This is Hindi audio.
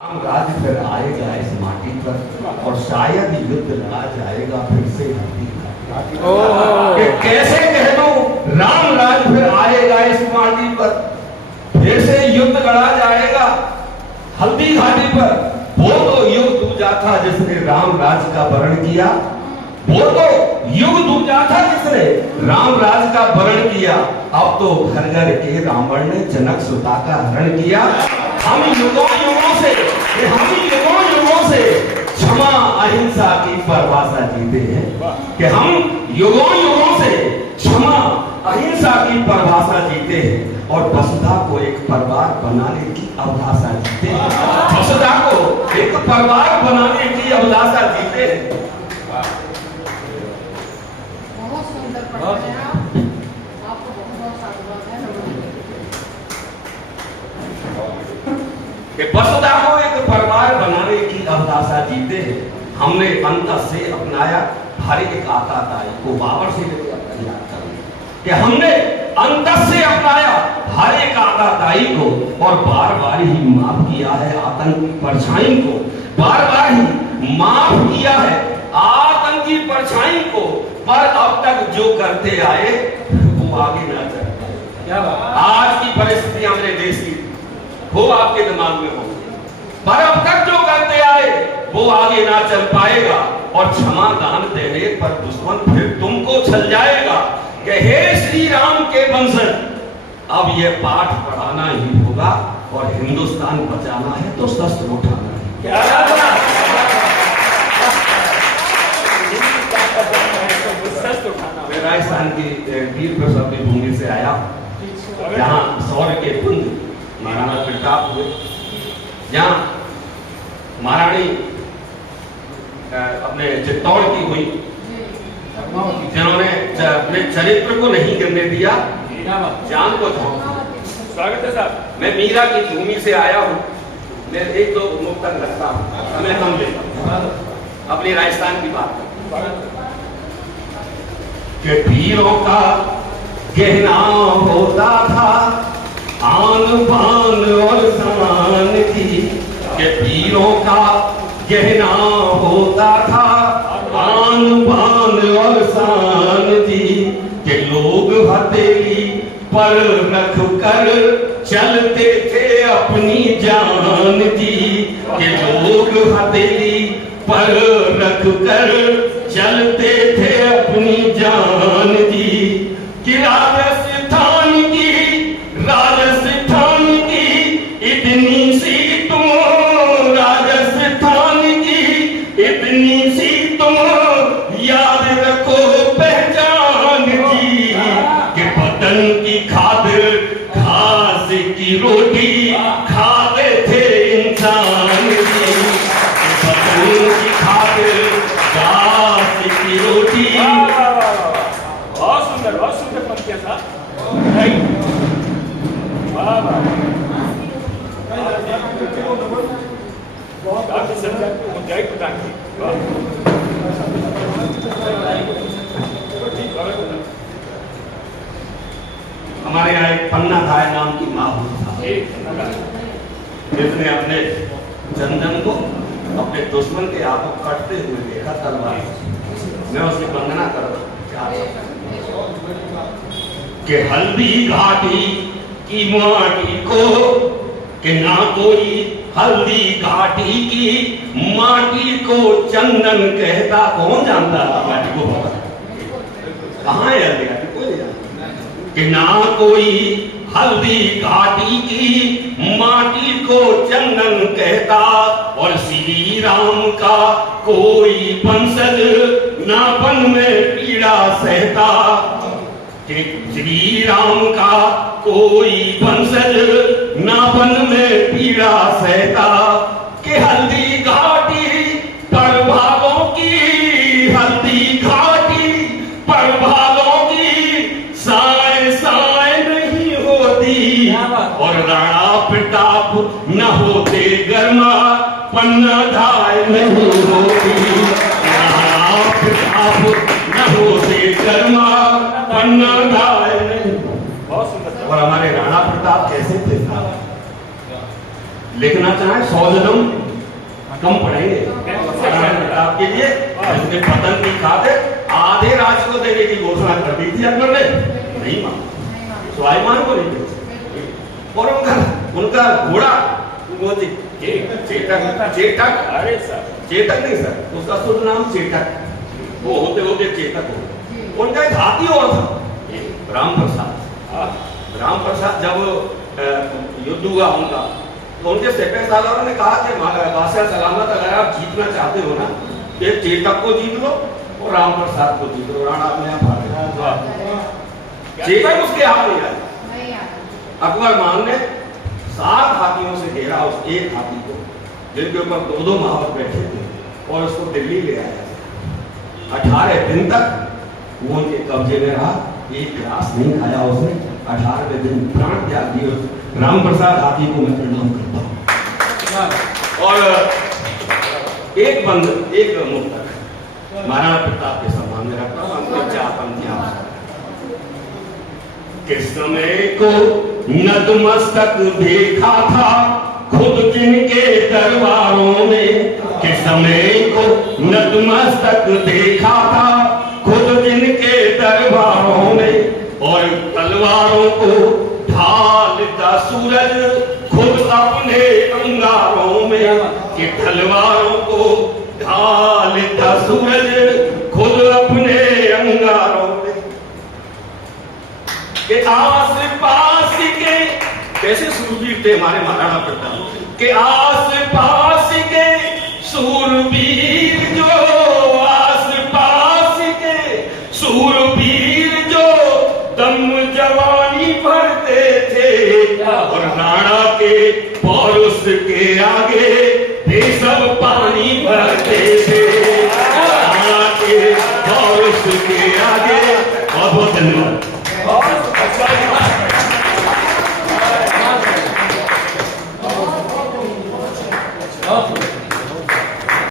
राज फिर आएगा इस माटी पर और शायद युद्ध लड़ा जाएगा फिर से धरती पर। कि कैसे कह दो राम राज फिर आएगा इस माटी पर, फिर से युद्ध लड़ा जाएगा हल्दी घाटी पर। वो तो युग दूजा था जिसने राम राज का वरण किया, वो तो युग दूजा था जिसने राम राज का वरण किया। अब तो घर घर के रावण ने जनक सुता का हरण किया। हम युगों युगों से क्षमा अहिंसा की परिभाषा जीते हैं कि हम युगों युगों से क्षमा अहिंसा की परिभाषा जीते हैं और वसुधा को एक परिवार बनाने की अभिलाषा जीते हैं। वसुधा को एक परिवार बनाने की अभिलाषा जीते हैं। बहुत सुंदर पढ़ते हैं आपको बहुत साधुवाद है। वसुधा को एक परिवार बनाने की अभिलाषा जीते हैं। हमने अंत से अपनाया हर एक आताताई को बाबर से याद करें कि हमने अंत से अपनाया हर एक आताताई को और बार बार ही माफ किया है आतंकी परछाई को, बार बार ही माफ किया है आतंकी परछाई को। पर अब तक जो करते आए वो आगे ना चल पाए। आज की परिस्थिति हमने देश की वो आपके दिमाग में हो, पर अब तक जो करते आए वो आगे ना चल पाएगा और क्षमा दान देने पर दुश्मन फिर तुमको छल जाएगा कि हे श्री राम के वंशज, अब ये पाठ पढ़ाना ही होगा और हिंदुस्तान बचाना है तो शस्त्र उठाना है। मैं राजस्थान की वीर प्रसव की भूमि से आया, जहाँ सौर्य के पुंज महाराणा प्रताप हुए, जहाँ महारानी अपने चित्तौड़ की हुई, जिन्होंने अपने चरित्र को नहीं गिरने दिया, जान को छोड़ा। स्वागत है साहब। मैं मीरा की भूमि से आया हूँ। मैं एक दो मुक्तक रखता हूँ, समय कम लेता हूँ। अपनी राजस्थान की बात कि वीरों का गहना होता था आन बान और शान की, के वीरों का गहना होता था आन बान और शान की, के लोग हथेली पर रख कर चलते थे अपनी जान की, के लोग हथेली पर रख कर चलते थे अपनी जान की। कि राजस्थान की इतनी सी तुम, राजस्थान की इतनी सी तुम याद रखो पहचान की, कि वतन की खातिर घास की रोटी खाते थे इंसान की, वतन की खातिर घास की रोटी। बहुत सुंदर पंक्तियां साहब। हमारे यहाँ एक पन्ना था नाम की माँ था, जिसने अपने जनजन को अपने दुश्मन के हाथों कटते हुए देखा तलवार। मैं उसकी वंदना कर कि हल्दी घाटी की माटी को, कि ना कोई हल्दी घाटी की माटी को चंदन कहता। कौन जानता है माटी को? कहाँ है हल्दी घाटी? कोई नहीं जानता। कि ना कोई हल्दी घाटी की माटी को चंदन कहता और श्री राम का कोई वंशज ना वन में पीड़ा सहता, कि श्री राम का कोई वंशज ना वन में पीड़ा सहता, कि हल्दी घाटी पर भालों की, हल्दी घाटी पर भालों की साए साए नहीं होती और राणा प्रताप न होते गर्मा पन्ना धाय नहीं होती, राणा प्रताप न होते गर्मा पन्ना धाय नहीं। और हमारे राणा प्रताप कैसे थे? लिखना चाहे 100 जन्म कम पड़ेंगे आपके लिए। इसने पतन की खातिर आधे राज्य को देने की घोषणा कर दी थी अकबर ने, नहीं माना, सुलाइमान को नहीं दी। और उनका घोड़ा वो चेतक, अरे सर चेतक नहीं सर, उसका शुद्ध नाम चेतक, वो होते होते चेतक हो। उनका एक हाथी और था राम प्रसाद। राम प्रसाद जब युद्ध हुआ उनका, तो उनके सेपे सालारों ने कहा कि बादशाह सलामत, अगर आप जीतना चाहते हो ना, एक चेतक को जीत लो और राम प्रसाद को जीत लो, राणा अपने आप हार गया। चेतक उसके हाथ नहीं आया। अकबर मान ने 7 हाथियों से घेरा उस एक हाथी को, जिनके ऊपर 2-2 महावत बैठे थे, और उसको दिल्ली ले आया। 18 दिन तक वो उनके कब्जे में रहा, एक ग्रास नहीं खाया उसने। 18वें दिन प्राण त्याग दिए। राम प्रसाद हाथी को मैं प्रणाम करता हूँ। और एक मुक्तक महाराणा प्रताप के सम्मान में रखता हूँ। किस समय को नतमस्तक देखा था खुद जिनके दरबारों में, किस समय को नतमस्तक देखा था खुद जिनके दरबारों में, और तलवारों को ढालता सूरज खुद अपने अंगारों में, कि तलवारों को ढालता सूरज खुद अपने अंगारों में, के आस पास के कैसे सूरवीर थे हमारे महाराणा प्रताप, के आस पास के सूरवीर जो, आस पास के सूरवीर जो दम जवानी भरते थे, और राणा के पौरुष के आगे वे सब पानी भरते थे। राणा के पौरुष के आगे बहुत धन्यवाद।